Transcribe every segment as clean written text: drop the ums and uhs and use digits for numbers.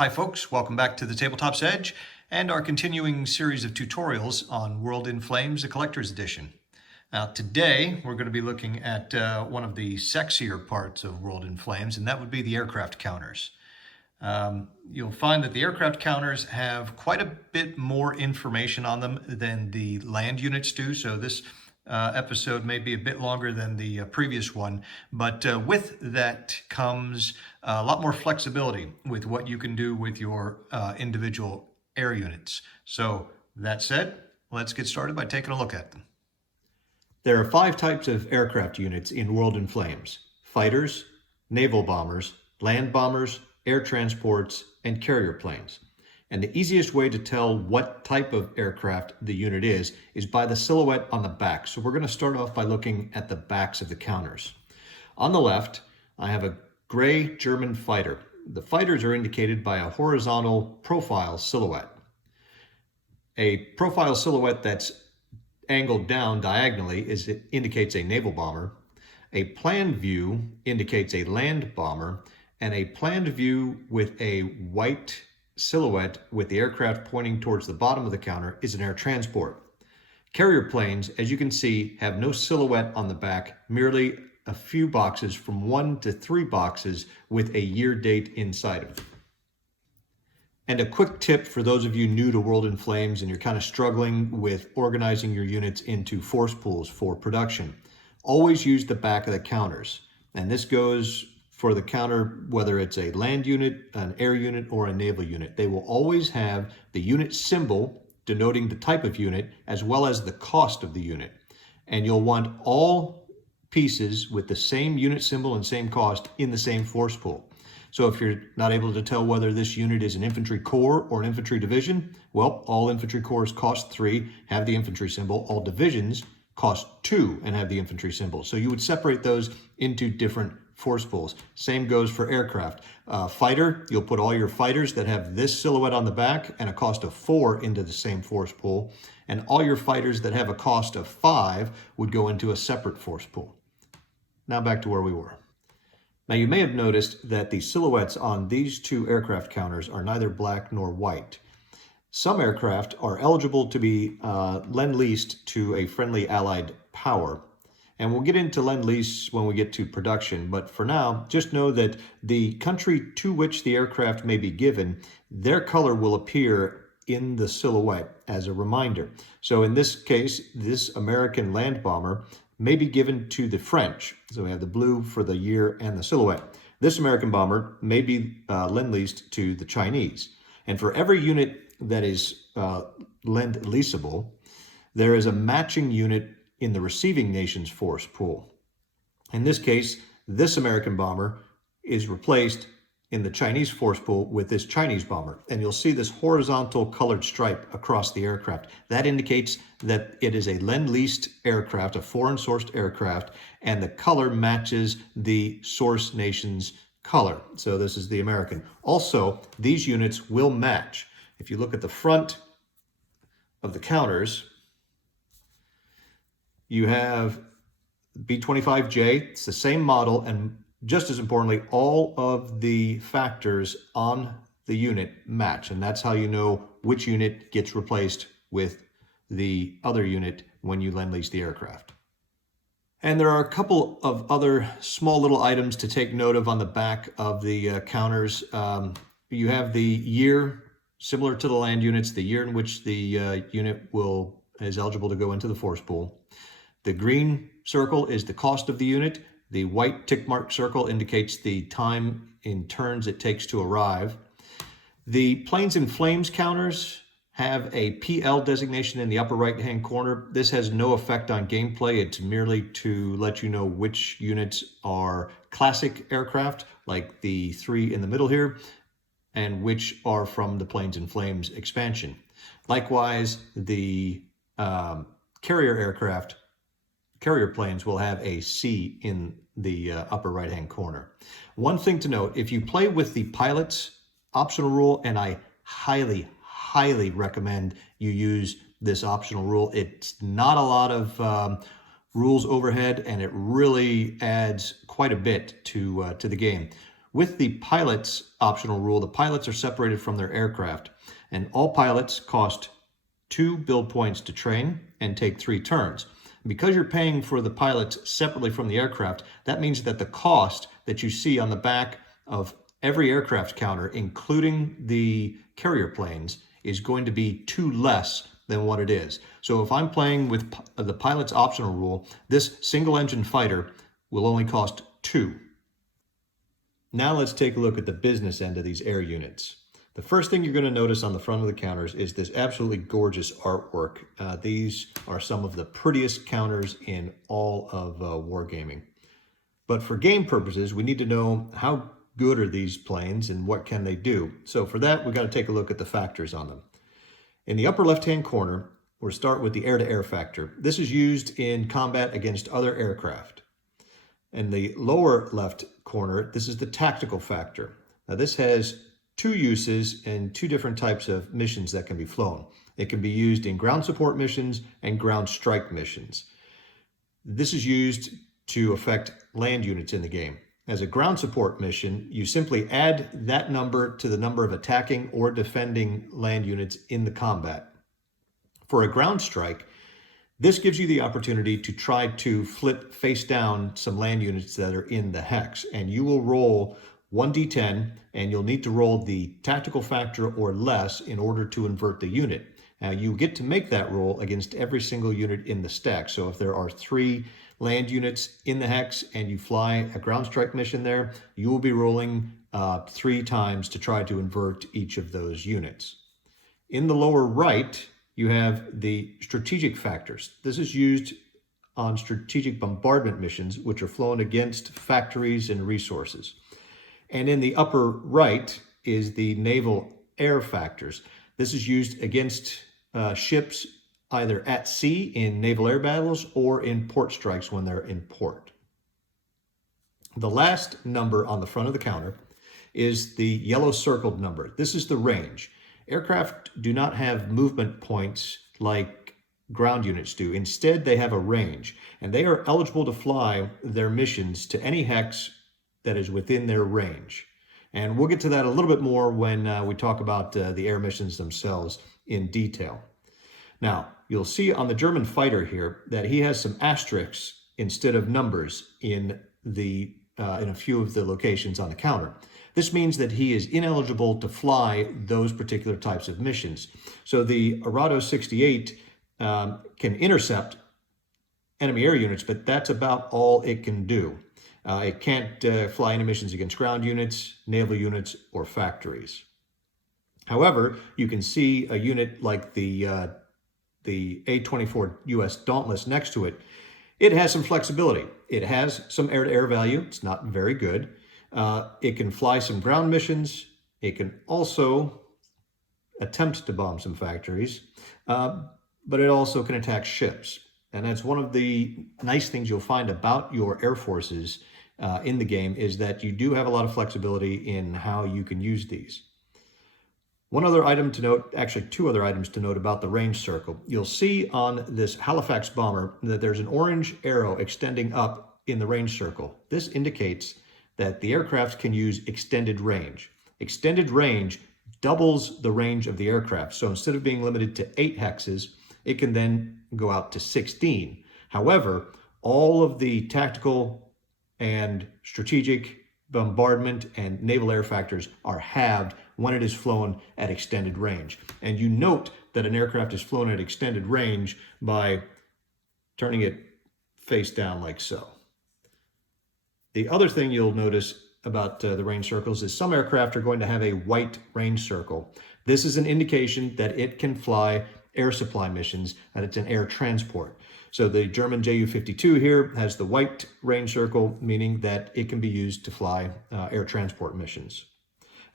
Hi folks, welcome back to the Tabletop's Edge and our continuing series of tutorials on World in Flames, the Collector's Edition. Now today we're going to be looking at one of the sexier parts of World in Flames, and that would be the aircraft counters. You'll find that the aircraft counters have quite a bit more information on them than the land units do, so this episode may be a bit longer than the previous one, but with that comes a lot more flexibility with what you can do with your individual air units. So that said, let's get started by taking a look at them. There are 5 types of aircraft units in World in Flames: fighters, naval bombers, land bombers, air transports, and carrier planes. And the easiest way to tell what type of aircraft the unit is by the silhouette on the back. So we're going to start off by looking at the backs of the counters. On the left, I have a gray German fighter. The fighters are indicated by a horizontal profile silhouette. A profile silhouette that's angled down diagonally indicates a naval bomber. A planned view indicates a land bomber, and a planned view with a white silhouette with the aircraft pointing towards the bottom of the counter is an air transport. Carrier planes, as you can see, have no silhouette on the back, merely a few boxes from 1 to 3 boxes with a year date inside of them. And a quick tip for those of you new to World in Flames and you're kind of struggling with organizing your units into force pools for production. Always use the back of the counters. And this goes for the counter, whether it's a land unit, an air unit, or a naval unit. They will always have the unit symbol denoting the type of unit as well as the cost of the unit. And you'll want all pieces with the same unit symbol and same cost in the same force pool. So if you're not able to tell whether this unit is an infantry corps or an infantry division, well, all infantry corps cost 3, have the infantry symbol. All divisions cost 2 and have the infantry symbol. So you would separate those into different force pools. Same goes for aircraft. Fighter, you'll put all your fighters that have this silhouette on the back and a cost of 4 into the same force pool. And all your fighters that have a cost of 5 would go into a separate force pool. Now back to where we were. Now you may have noticed that the silhouettes on these 2 aircraft counters are neither black nor white. Some aircraft are eligible to be lend-leased to a friendly allied power. And we'll get into Lend-lease when we get to production, but for now, just know that the country to which the aircraft may be given, their color will appear in the silhouette as a reminder. So in this case, this American land bomber may be given to the French. So we have the blue for the year and the silhouette. This American bomber may be lend-leased to the Chinese. And for every unit that is lend-leasable, there is a matching unit in the receiving nation's force pool. In this case, this American bomber is replaced in the Chinese force pool with this Chinese bomber. And you'll see this horizontal colored stripe across the aircraft. That indicates that it is a lend-leased aircraft, a foreign-sourced aircraft, and the color matches the source nation's color. So this is the American. Also, these units will match. If you look at the front of the counters, you have B-25J. It's the same model, and just as importantly, all of the factors on the unit match, and that's how you know which unit gets replaced with the other unit when you lend-lease the aircraft. And there are a couple of other small little items to take note of on the back of the counters. You have the year, similar to the land units, the year in which the unit is eligible to go into the force pool. The green circle is the cost of the unit. The white tick mark circle indicates the time in turns it takes to arrive. The Planes in Flames counters have a PL designation in the upper right-hand corner. This has no effect on gameplay. It's merely to let you know which units are classic aircraft, like the 3 in the middle here, and which are from the Planes in Flames expansion. Likewise, the carrier planes will have a C in the upper right-hand corner. One thing to note, if you play with the pilot's optional rule, and I highly recommend you use this optional rule. It's not a lot of rules overhead, and it really adds quite a bit to the game. With the pilot's optional rule, the pilots are separated from their aircraft, and all pilots cost 2 build points to train and take 3 turns. Because you're paying for the pilots separately from the aircraft, that means that the cost that you see on the back of every aircraft counter, including the carrier planes, is going to be 2 less than what it is. So if I'm playing with the pilot's optional rule, this single engine fighter will only cost 2. Now let's take a look at the business end of these air units. The first thing you're going to notice on the front of the counters is this absolutely gorgeous artwork. These are some of the prettiest counters in all of wargaming. But for game purposes, we need to know how good are these planes and what can they do. So for that, we've got to take a look at the factors on them. In the upper left-hand corner, we'll start with the air-to-air factor. This is used in combat against other aircraft. In the lower left corner, this is the tactical factor. Now this has 2 uses and 2 different types of missions that can be flown. It can be used in ground support missions and ground strike missions. This is used to affect land units in the game. As a ground support mission, you simply add that number to the number of attacking or defending land units in the combat. For a ground strike, this gives you the opportunity to try to flip face down some land units that are in the hex, and you will roll 1d10, and you'll need to roll the tactical factor or less in order to invert the unit. Now you get to make that roll against every single unit in the stack. So if there are 3 land units in the hex and you fly a ground strike mission there, you will be rolling 3 times to try to invert each of those units. In the lower right, you have the strategic factors. This is used on strategic bombardment missions, which are flown against factories and resources. And in the upper right is the naval air factors. This is used against ships either at sea in naval air battles or in port strikes when they're in port. The last number on the front of the counter is the yellow circled number. This is the range. Aircraft do not have movement points like ground units do. Instead, they have a range, and they are eligible to fly their missions to any hex that is within their range. And we'll get to that a little bit more when we talk about the air missions themselves in detail. Now, you'll see on the German fighter here that he has some asterisks instead of numbers in a few of the locations on the counter. This means that he is ineligible to fly those particular types of missions. So the Arado 68 can intercept enemy air units, but that's about all it can do. It can't fly any missions against ground units, naval units, or factories. However, you can see a unit like the A-24 US Dauntless next to it. It has some flexibility. It has some air-to-air value. It's not very good. It can fly some ground missions. It can also attempt to bomb some factories, but it also can attack ships. And that's one of the nice things you'll find about your air forces in the game, is that you do have a lot of flexibility in how you can use these. One other item to note, actually 2 other items to note about the range circle. You'll see on this Halifax bomber that there's an orange arrow extending up in the range circle. This indicates that the aircraft can use extended range. Extended range doubles the range of the aircraft. So instead of being limited to 8 hexes, it can then go out to 16. However, all of the tactical and strategic bombardment and naval air factors are halved when it is flown at extended range. And you note that an aircraft is flown at extended range by turning it face down like so. The other thing you'll notice about the range circles is some aircraft are going to have a white range circle. This is an indication that it can fly air supply missions, and it's an air transport. So the German Ju-52 here has the white range circle, meaning that it can be used to fly air transport missions.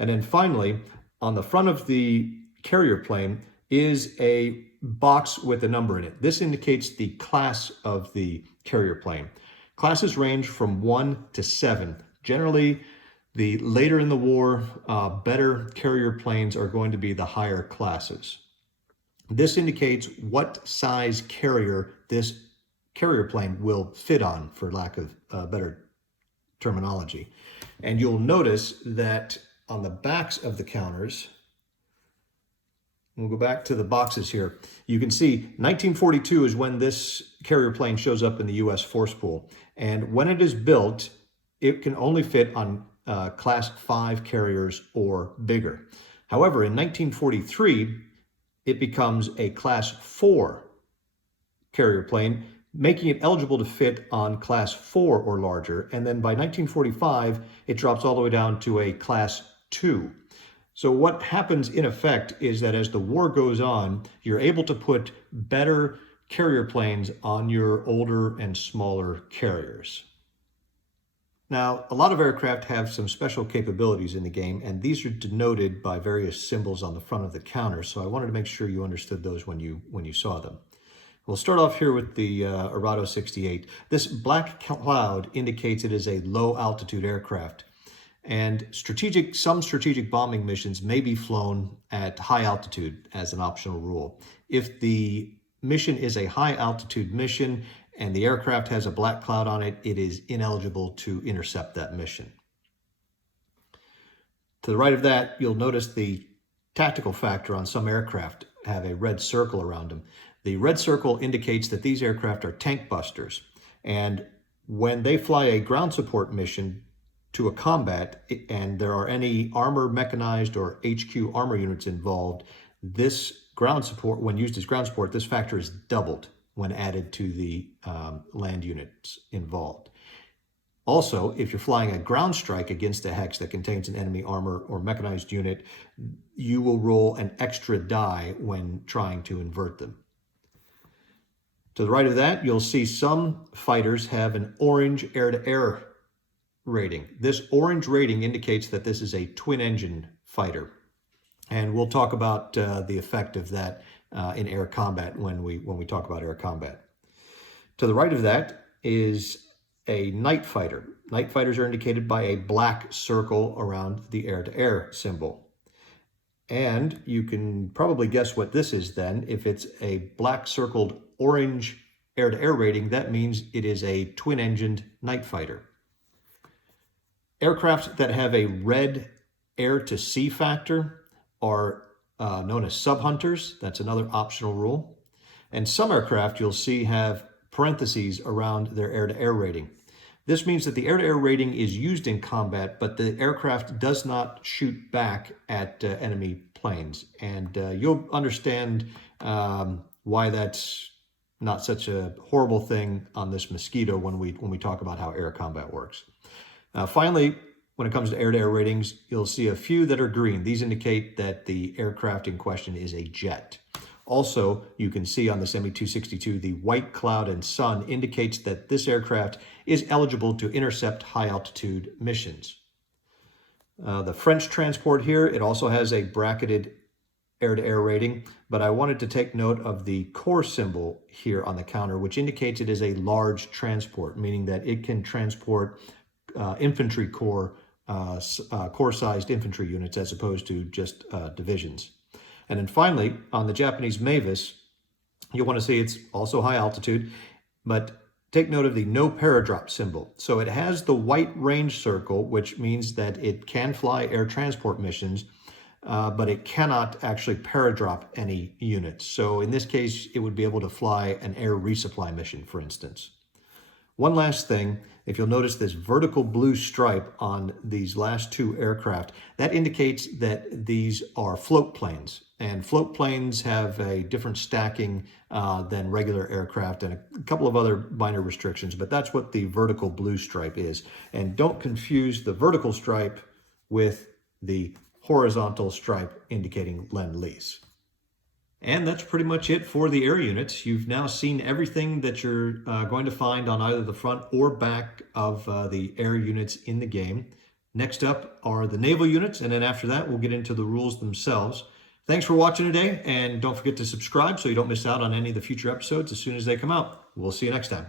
And then finally, on the front of the carrier plane is a box with a number in it. This indicates the class of the carrier plane. Classes range from 1 to 7. Generally, the later in the war, better carrier planes are going to be the higher classes. This indicates what size carrier this carrier plane will fit on, for lack of better terminology. And you'll notice that on the backs of the counters, we'll go back to the boxes here. You can see 1942 is when this carrier plane shows up in the U.S. force pool. And when it is built, it can only fit on Class 5 carriers or bigger. However, in 1943, it becomes a Class 4 carrier plane, making it eligible to fit on Class 4 or larger. And then by 1945, it drops all the way down to a Class 2. So what happens in effect is that as the war goes on, you're able to put better carrier planes on your older and smaller carriers. Now, a lot of aircraft have some special capabilities in the game, and these are denoted by various symbols on the front of the counter. So I wanted to make sure you understood those when you saw them. We'll start off here with the Arado 68. This black cloud indicates it is a low altitude aircraft. And some strategic bombing missions may be flown at high altitude as an optional rule. If the mission is a high altitude mission and the aircraft has a black cloud on it, it is ineligible to intercept that mission. To the right of that, you'll notice the tactical factor on some aircraft have a red circle around them. The red circle indicates that these aircraft are tank busters. And when they fly a ground support mission to a combat and there are any armor, mechanized, or HQ armor units involved, this ground support, when used as ground support, this factor is doubled when added to the land units involved. Also, if you're flying a ground strike against a hex that contains an enemy armor or mechanized unit, you will roll an extra die when trying to invert them. To the right of that, you'll see some fighters have an orange air-to-air rating. This orange rating indicates that this is a twin-engine fighter. And we'll talk about the effect of that in air combat when we talk about air combat. To the right of that is a night fighter. Night fighters are indicated by a black circle around the air-to-air symbol. And you can probably guess what this is then. If it's a black circled orange air-to-air rating, that means it is a twin-engined night fighter. Aircraft that have a red air-to-sea factor are known as sub-hunters. That's another optional rule. And some aircraft you'll see have parentheses around their air-to-air rating. This means that the air-to-air rating is used in combat, but the aircraft does not shoot back at enemy planes. And you'll understand why that's not such a horrible thing on this Mosquito when we talk about how air combat works. Finally, when it comes to air-to-air ratings, you'll see a few that are green. These indicate that the aircraft in question is a jet. Also, you can see on this ME-262, the white cloud and sun indicates that this aircraft is eligible to intercept high-altitude missions. The French transport here, it also has a bracketed air-to-air rating, but I wanted to take note of the core symbol here on the counter, which indicates it is a large transport, meaning that it can transport infantry core-sized infantry units as opposed to just divisions. And then finally, on the Japanese Mavis, you'll want to see it's also high altitude, but take note of the no paradrop symbol. So it has the white range circle, which means that it can fly air transport missions, but it cannot actually paradrop any units. So in this case, it would be able to fly an air resupply mission, for instance. One last thing, if you'll notice this vertical blue stripe on these last two aircraft, that indicates that these are float planes. And float planes have a different stacking than regular aircraft and a couple of other minor restrictions, but that's what the vertical blue stripe is. And don't confuse the vertical stripe with the horizontal stripe indicating Lend-lease. And that's pretty much it for the air units. You've now seen everything that you're going to find on either the front or back of the air units in the game. Next up are the naval units, and then after that, we'll get into the rules themselves. Thanks for watching today, and don't forget to subscribe so you don't miss out on any of the future episodes as soon as they come out. We'll see you next time.